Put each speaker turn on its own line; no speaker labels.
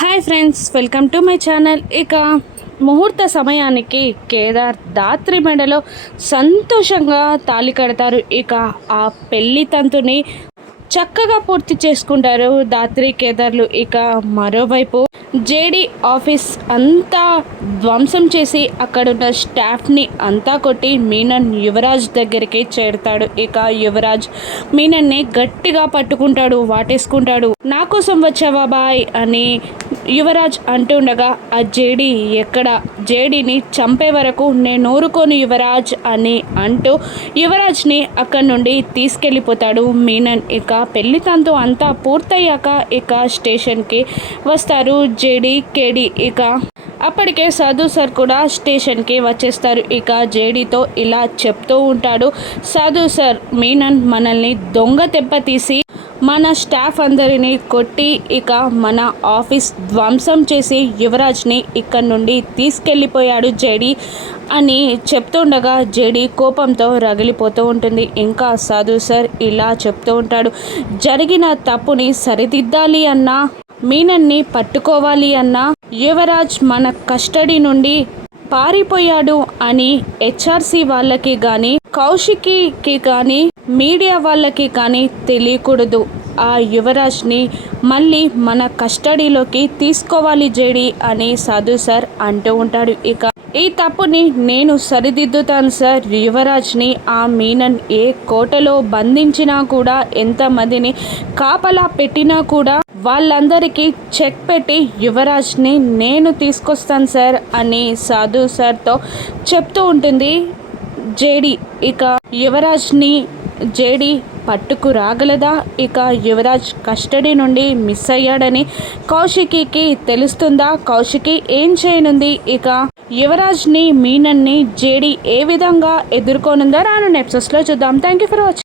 Hi friends welcome to my channel. ఇక ముహూర్త సమయానికి కేదార్ దాత్రి మెడలో సంతోషంగా తాళి కడతారు. ఇక ఆ పెళ్ళి తంతుని చక్కగా పూర్తి చేసుకుంటారు దాత్రి కేదార్లు. ఇక మరోవైపు జేడి ఆఫీస్ అంతా ధ్వంసం చేసి అక్కడున్న స్టాఫ్ని అంతా కొట్టి మీనన్ యువరాజ్ దగ్గరికి చేరుతాడు. ఇక యువరాజ్ మీనన్ని గట్టిగా పట్టుకుంటాడు వాటేసుకుంటాడు. నా కోసం వచ్చావా బాయ్ అని యువరాజ్ అంటుండగా ఆ జేడి ఎక్కడ? జేడీని చంపే వరకు నేను ఊరుకోను యువరాజ్ అని అంటూ యువరాజ్ని అక్కడి నుండి తీసుకెళ్ళిపోతాడు మీనన్. ఇక పెళ్ళి తంతు అంతా పూర్తయ్యాక ఇక స్టేషన్కి వస్తారు జేడి కేడి. ఇక అప్పటికే సాధు సార్ కూడా స్టేషన్కి వచ్చేస్తారు. ఇక జేడీతో ఇలా చెప్తూ ఉంటాడు సాధు సార్. మీనన్ మనల్ని దొంగ దెబ్బతీసి మన స్టాఫ్ అందరినీ కొట్టి ఇక మన ఆఫీస్ ధ్వంసం చేసి యువరాజ్ని ఇక్కడ నుండి తీసుకెళ్ళిపోయాడు జేడి అని చెప్తుండగా జేడి కోపంతో రగిలిపోతూ ఉంటుంది. ఇంకా సాధు సార్ ఇలా చెప్తూ ఉంటాడు జరిగిన తప్పుని సరిదిద్దాలి అన్నా మీనన్ని పట్టుకోవాలి అన్నా యువరాజ్ మన కస్టడీ నుండి పారిపోయాడు అని హెచ్ఆర్సి వాళ్ళకి కానీ కౌశికికి కానీ మీడియా వాళ్ళకి కానీ తెలియకూడదు. ఆ యువరాజ్ని మళ్ళీ మన కస్టడీలోకి తీసుకోవాలి జేడి అని సాధు సార్ అంటూ ఉంటాడు. ఇక ఈ తప్పుని నేను సరిదిద్దుతాను సార్. యువరాజ్ని ఆ మీనన్ ఏ కోటలో బంధించినా కూడా ఎంతమందిని కాపలా పెట్టినా కూడా వాళ్ళందరికీ చెక్ పెట్టి యువరాజ్ని నేను తీసుకొస్తాను సార్ అని సాధు సార్తో చెప్తూ ఉంటుంది. జేడి ఇక యువరాజ్ని జేడి పట్టుకు రాగలదా ఇక యువరాజ్ కస్టడీ నుండి మిస్ అయ్యాడని కౌశికీకి తెలుస్తుందా? కౌశికి ఏం చేయనుంది? ఇక యువరాజ్ని మీనన్ని జేడి ఏ విధంగా ఎదుర్కొనుందో రాను నెప్సెస్లో చూద్దాం. Thank you for watching